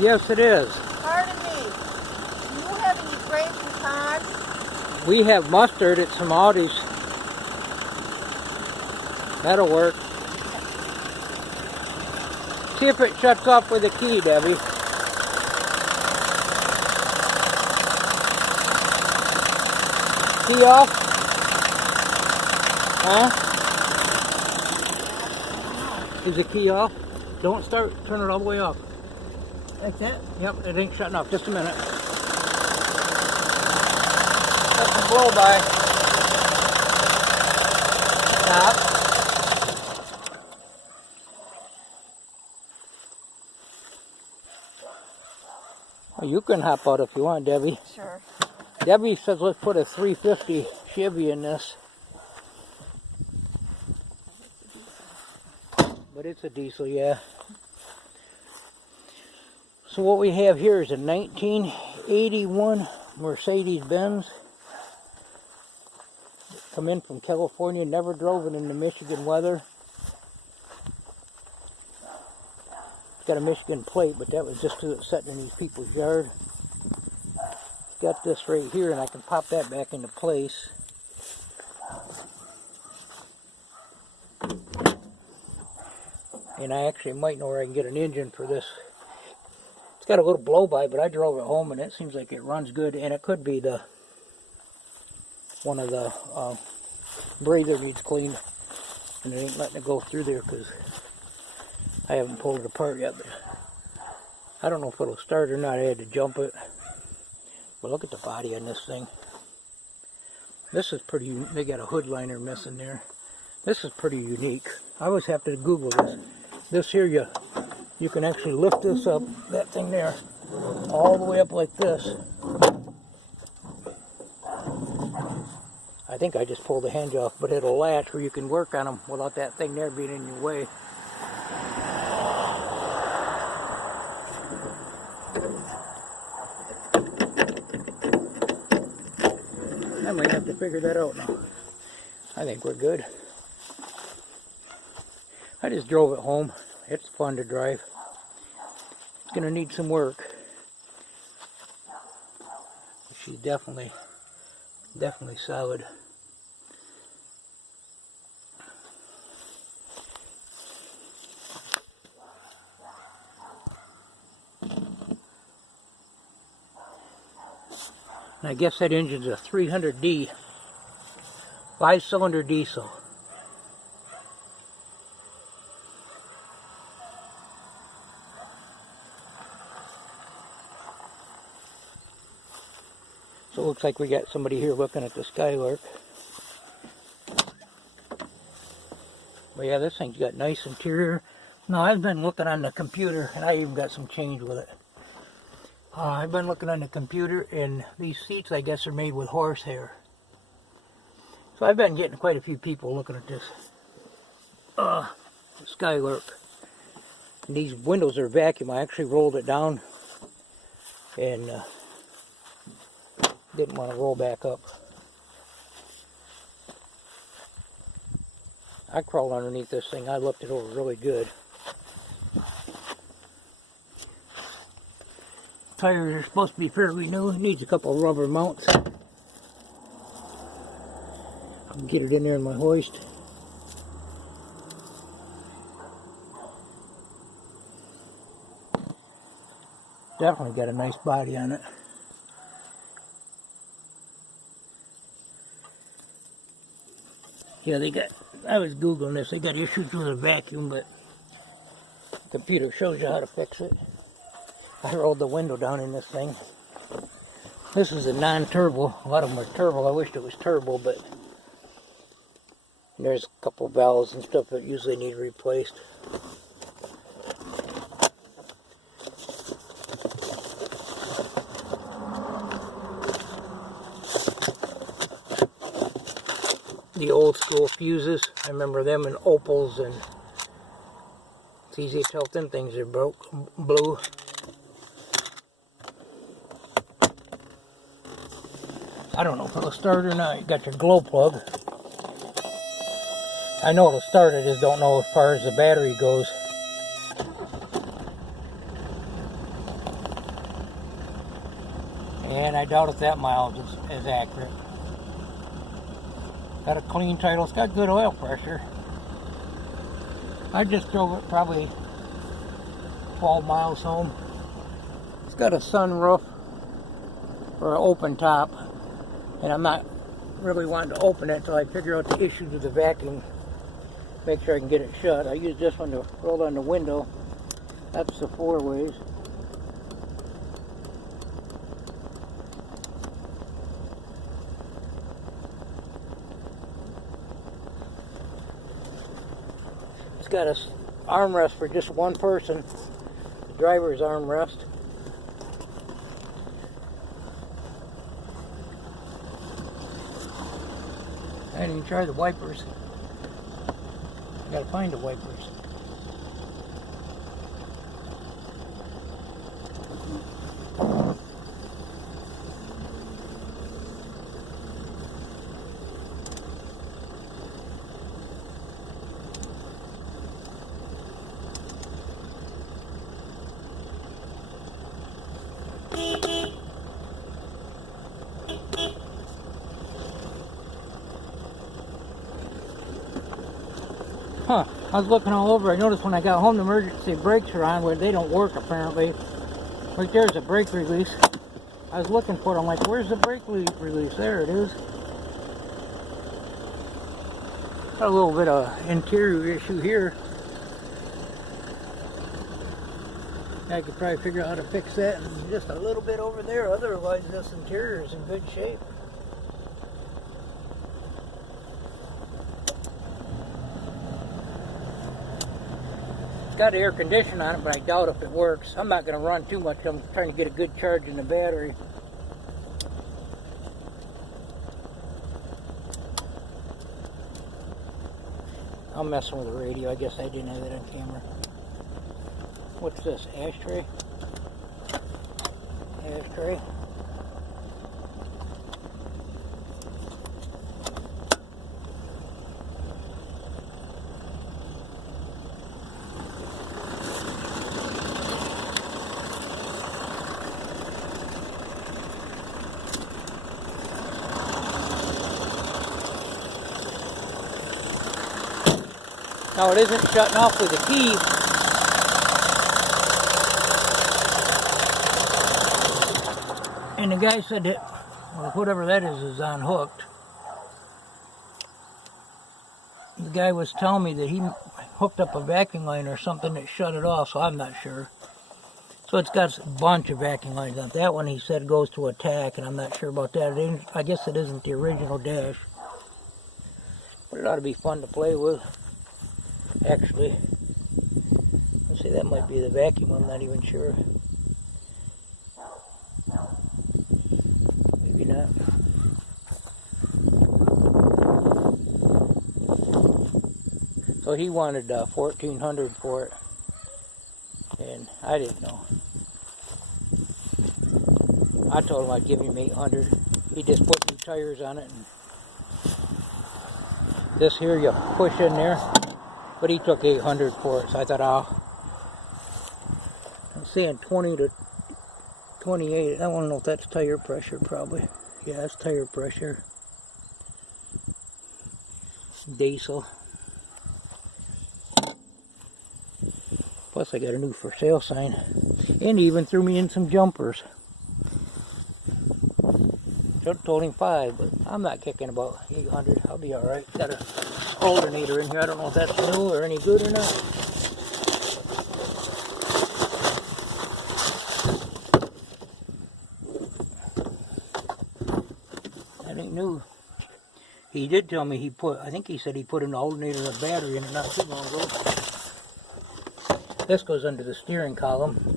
Yes, it is. Pardon me. Do you have any grapes pecans? We have mustard at some Audis. That'll work. See if it shuts off with a key, Debbie. Key off? Huh? Is the key off? Don't start, turn it all the way off. That's it? Yep, it ain't shutting off. Just a minute. Let the blow by. Stop. Well, you can hop out if you want, Debbie. Sure. Debbie says let's put a 350 Chevy in this. But it's a diesel, yeah. So what we have here is a 1981 Mercedes-Benz. Come in from California, never drove it in the Michigan weather. It's got a Michigan plate, but that was just because it's sitting in these people's yard. Got this right here, and I can pop that back into place. And I actually might know where I can get an engine for this. It's got a little blow-by, but I drove it home, and it seems like it runs good. And it could be the one of the breather needs cleaned, and it ain't letting it go through there because I haven't pulled it apart yet. But I don't know if it'll start or not. I had to jump it. But look at the body on this thing. This is pretty. They got a hood liner missing there. This is pretty unique. I always have to Google this. This here, you can actually lift this up, that thing there, all the way up like this. I think I just pulled the hinge off, but it'll latch where you can work on them without that thing there being in your way. I might have to figure that out now. I think we're good. I just drove it home. It's fun to drive. It's going to need some work. She's definitely solid. And I guess that engine's a 300D, 5-cylinder diesel. So it looks like we got somebody here looking at the Skylark. But yeah, this thing's got nice interior. Now I've been looking on the computer, and I even got some change with it. I've been looking on the computer, and these seats, I guess, are made with horsehair. So I've been getting quite a few people looking at this Skylark. And these windows are vacuum. I actually rolled it down and didn't want to roll back up. I crawled underneath this thing. I looked it over really good. Tires are supposed to be fairly new. It needs a couple of rubber mounts. I can get it in there in my hoist. Definitely got a nice body on it. Yeah, I was Googling this, they got issues with a vacuum, but the computer shows you how to fix it. I rolled the window down in this thing. This is a non-turbo. A lot of them are turbo. I wished it was turbo, but there's a couple valves and stuff that usually need replaced. The old school fuses, I remember them in Opals, and it's easy to tell if them things are blue. I don't know if it'll start or not. You got your glow plug. I know it'll start, I just don't know as far as the battery goes. And I doubt if that mileage is accurate. Got a clean title. It's got good oil pressure. I just drove it probably 12 miles home. It's got a sunroof or an open top, and I'm not really wanting to open it until I figure out the issues with the vacuum. Make sure I can get it shut. I use this one to roll down the window. That's the 4-ways. It's got a armrest for just one person, the driver's armrest. I didn't even try the wipers. I gotta find the wipers. Huh, I was looking all over. I noticed when I got home the emergency brakes are on, where they don't work apparently. Right there's a brake release. I was looking for it. I'm like, where's the brake release? There it is. Got a little bit of interior issue here. I could probably figure out how to fix that, and just a little bit over there. Otherwise, this interior is in good shape. Got air conditioning on it, but I doubt if it works. I'm not going to run too much. I'm trying to get a good charge in the battery. I'm messing with the radio. I guess I didn't have that on camera. What's this? Ashtray? Ashtray. Now it isn't shutting off with a key. And the guy said that, well, whatever that is unhooked. The guy was telling me that he hooked up a vacuum line or something that shut it off, so I'm not sure. So it's got a bunch of vacuum lines on it. That one he said goes to attack, and I'm not sure about that. I guess it isn't the original dash. But it ought to be fun to play with. Actually, let's see, that might be the vacuum, I'm not even sure. Maybe not. So he wanted $1,400 for it, and I didn't know. I told him I'd give him $800. He just put new tires on it, and this here you push in there. But he took $800 for it, so I thought, oh, I'm saying 20 to 28. I don't know if that's tire pressure, probably. Yeah, that's tire pressure. Diesel. Plus, I got a new for sale sign, and he even threw me in some jumpers. Told him $500, but I'm not kicking about $800. I'll be all right. Got a alternator in here. I don't know if that's new or any good or not. That ain't new. He did tell me I think he said he put an alternator and a battery in it not too long ago. This goes under the steering column.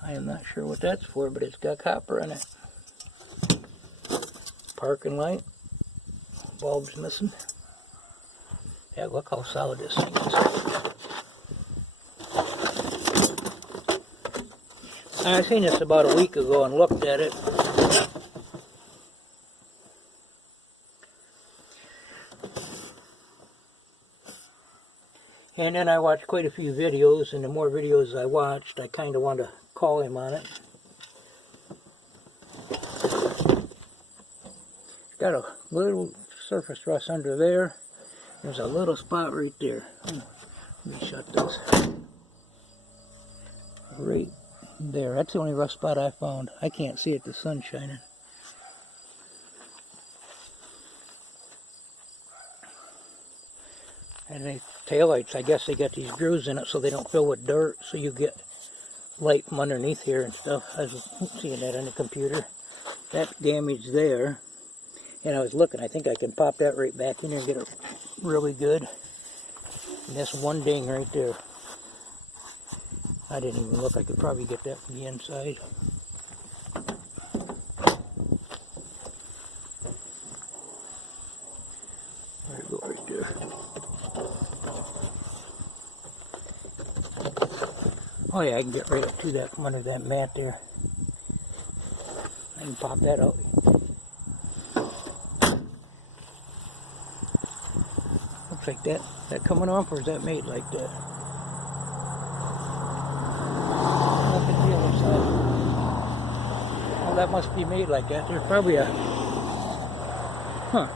I am not sure what that's for, but it's got copper in it. Parking light. Bulb's missing. Yeah, look how solid this thing is. I seen this about a week ago and looked at it. And then I watched quite a few videos, and the more videos I watched, I kind of want to call him on it. Got a little surface rust under there. There's a little spot right there. Let me shut this. Right there. That's the only rust spot I found. I can't see it, the sun's shining. And the taillights, I guess they got these grooves in it so they don't fill with dirt, so you get light from underneath here and stuff. I was seeing that on the computer. That damage there. And I was looking, I think I can pop that right back in there and get it really good. And this one ding right there. I didn't even look, I could probably get that from the inside. There you go, right there. Oh yeah, I can get right up to that from under that mat there. I can pop that out. Looks like that coming off, or is that made like that? Up at the other side. Well, that must be made like that. There's probably a... Huh.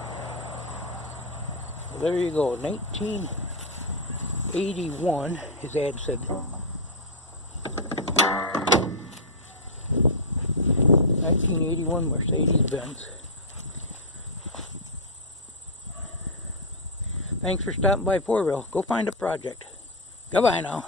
Well, there you go. 1981, his ad said. 1981 Mercedes-Benz. Thanks for stopping by Poorville. Go find a project. Goodbye now.